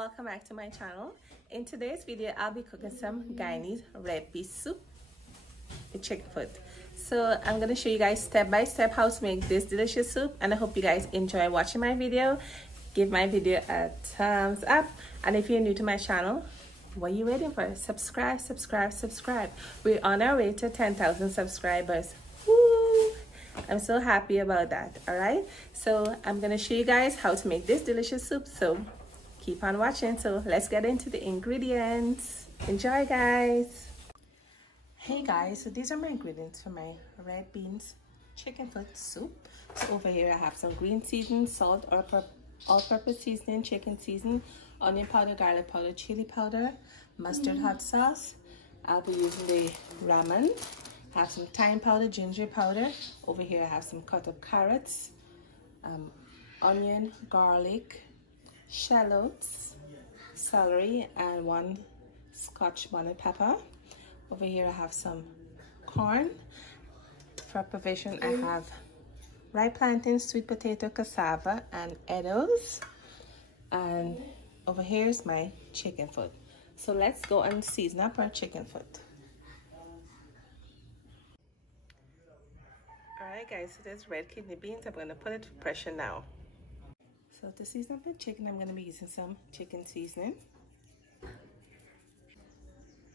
welcome back to my channel. In today's video I'll be cooking some Guyanese red beet soup with chicken foot. So I'm going to show you guys step by step how to make this delicious soup, and I hope you guys enjoy watching my video. Give my video a thumbs up, and if you're new to my channel, what are you waiting for? Subscribe. We're on our way to 10,000 subscribers. Woo! I'm so happy about that. All right, so I'm gonna show you guys how to make this delicious soup, so keep on watching. So let's get into the ingredients. Enjoy, guys. Hey guys, so these are my ingredients for my red beans chicken foot soup. So over here I have some green seasoning, salt or all-purpose seasoning, chicken seasoning, onion powder, garlic powder, chili powder, mustard hot sauce. I'll be using the ramen. I have some thyme powder, ginger powder. Over here I have some cut up carrots, onion, garlic, shallots, celery, and 1 Scotch bonnet pepper. Over here I have some corn. For provision I have ripe plantain, sweet potato, cassava, and eddos. And over here is my chicken foot. So let's go and season up our chicken foot. Alright guys, so there's red kidney beans. I'm going to put it to pressure now. So to season up the chicken, I'm going to be using some chicken seasoning,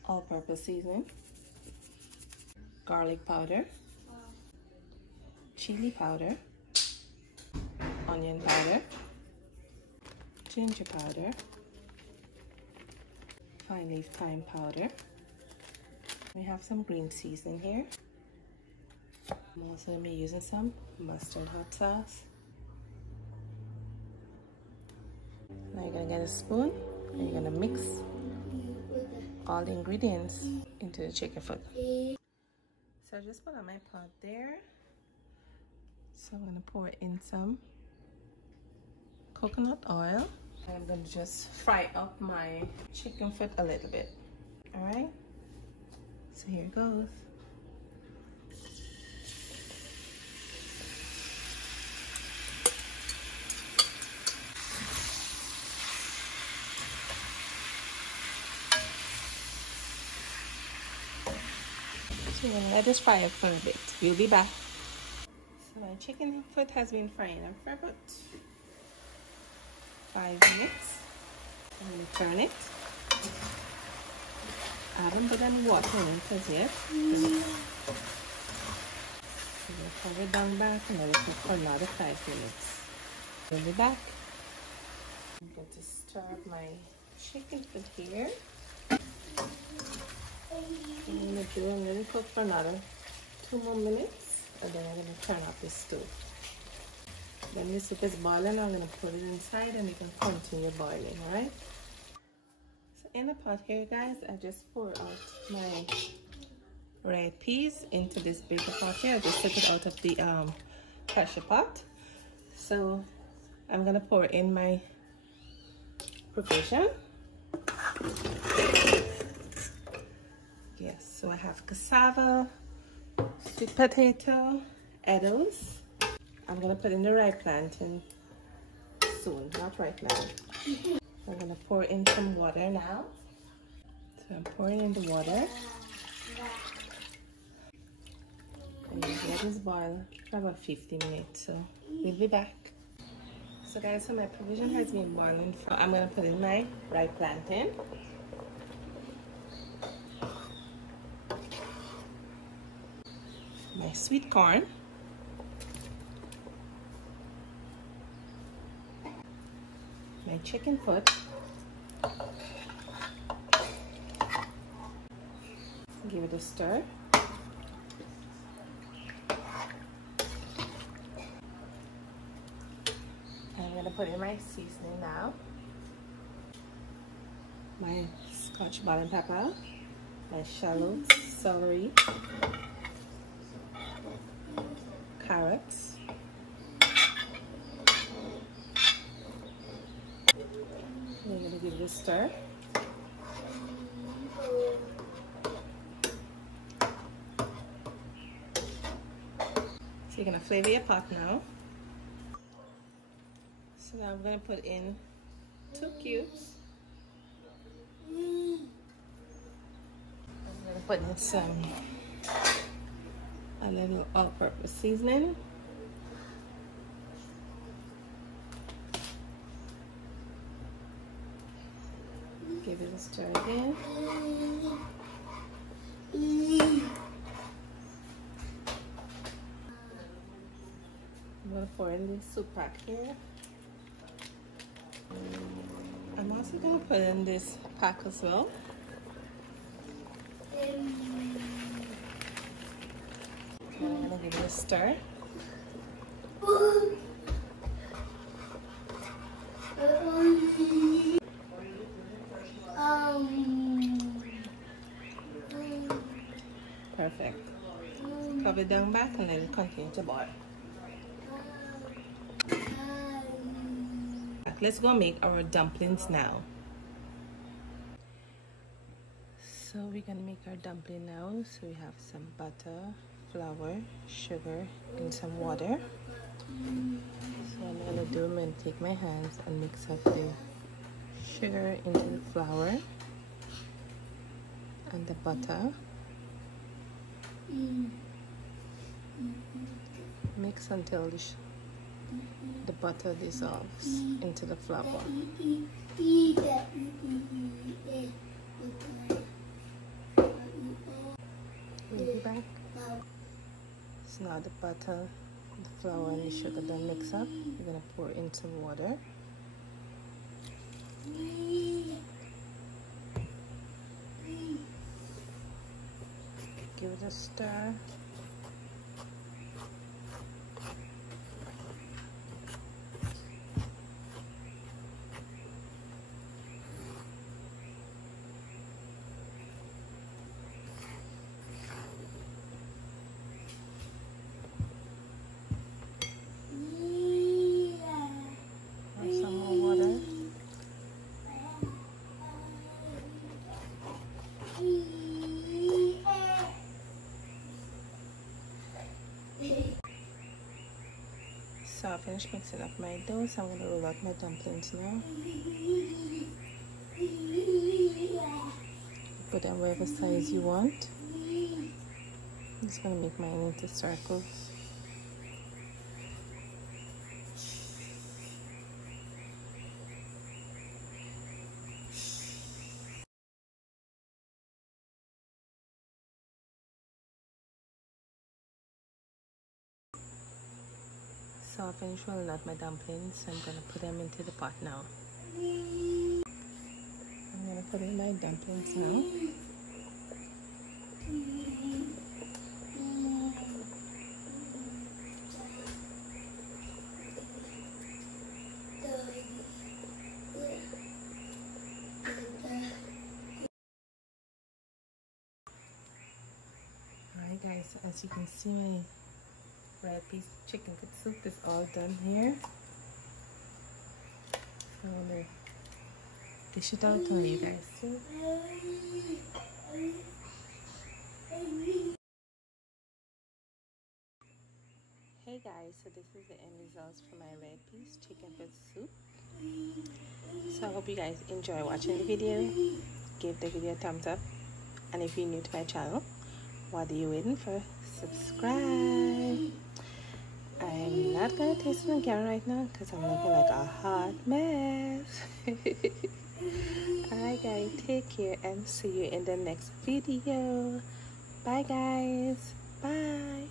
all-purpose seasoning, garlic powder, chili powder, onion powder, ginger powder, fine leaf thyme powder. We have some green seasoning here. I'm also going to be using some mustard hot sauce. Now you're going to get a spoon and you're going to mix all the ingredients into the chicken foot. So I just put on my pot there. So I'm going to pour in some coconut oil. I'm going to just fry up my chicken foot a little bit. Alright, so here it goes. So we're going to let this fry up for a bit. We'll be back. So my chicken foot has been frying up for about 5 minutes. I'm going to turn it. I haven't put any water in it as yet. So we'll cover it down back and let it cook for another 5 minutes. We'll be back. I'm going to stir up my chicken foot here. I'm going to let it cook for another 2 more minutes, and then I'm going to turn off the stove. When the soup is boiling, I'm going to put it inside and it can continue boiling, alright? So in the pot here, guys, I just pour out my red peas into this bigger pot here. I just took it out of the pressure pot. So I'm going to pour in my provision. Yes, so I have cassava, sweet potato, eddos. I'm gonna put in the ripe plantain soon, not right now. I'm gonna pour in some water now. So I'm pouring in the water. And let this boil for about 50 minutes, so we'll be back. So guys, so my provision has been boiling. I'm gonna put in my ripe plantain. My sweet corn, my chicken foot, give it a stir, I'm going to put in my seasoning now, my Scotch bonnet pepper, my shallots, celery, carrots, I'm going to give it a stir. So you're going to flavor your pot now. So now I'm going to put in 2 cubes I'm gonna put in some a little all-purpose seasoning. Give it a stir again. I'm gonna pour in this soup pack here. I'm also gonna put in this pack as well. I'm gonna give it a stir. Perfect. Cover it down back and let it continue to boil. Let's go make our dumplings now. So we're gonna make our dumpling now. So we have some butter, flour, sugar, and some water. So what I'm gonna do, I'm gonna take my hands and mix up the sugar into the flour and the butter. Mix until the butter dissolves into the flour. We'll be back. So now the butter, the flour, and the sugar done mix up. We're gonna pour in some water. Give it a stir. Some more water. So I finished mixing up my dough, so I'm going to roll out my dumplings now. Put them whatever size you want. I'm just going to make mine into circles. So I finished rolling out my dumplings, so I'm going to put them into the pot now. I'm going to put in my dumplings now. Alright guys, as you can see, my red peas chicken foot soup is all done here. So I'm gonna dish it out on you guys too. Hey guys, so this is the end results for my red peas chicken foot soup. So I hope you guys enjoy watching the video. Give the video a thumbs up, and if you're new to my channel, what are you waiting for? Subscribe. I'm not gonna taste it on camera right now because I'm looking like a hot mess. Alright guys, take care and see you in the next video. Bye guys. Bye.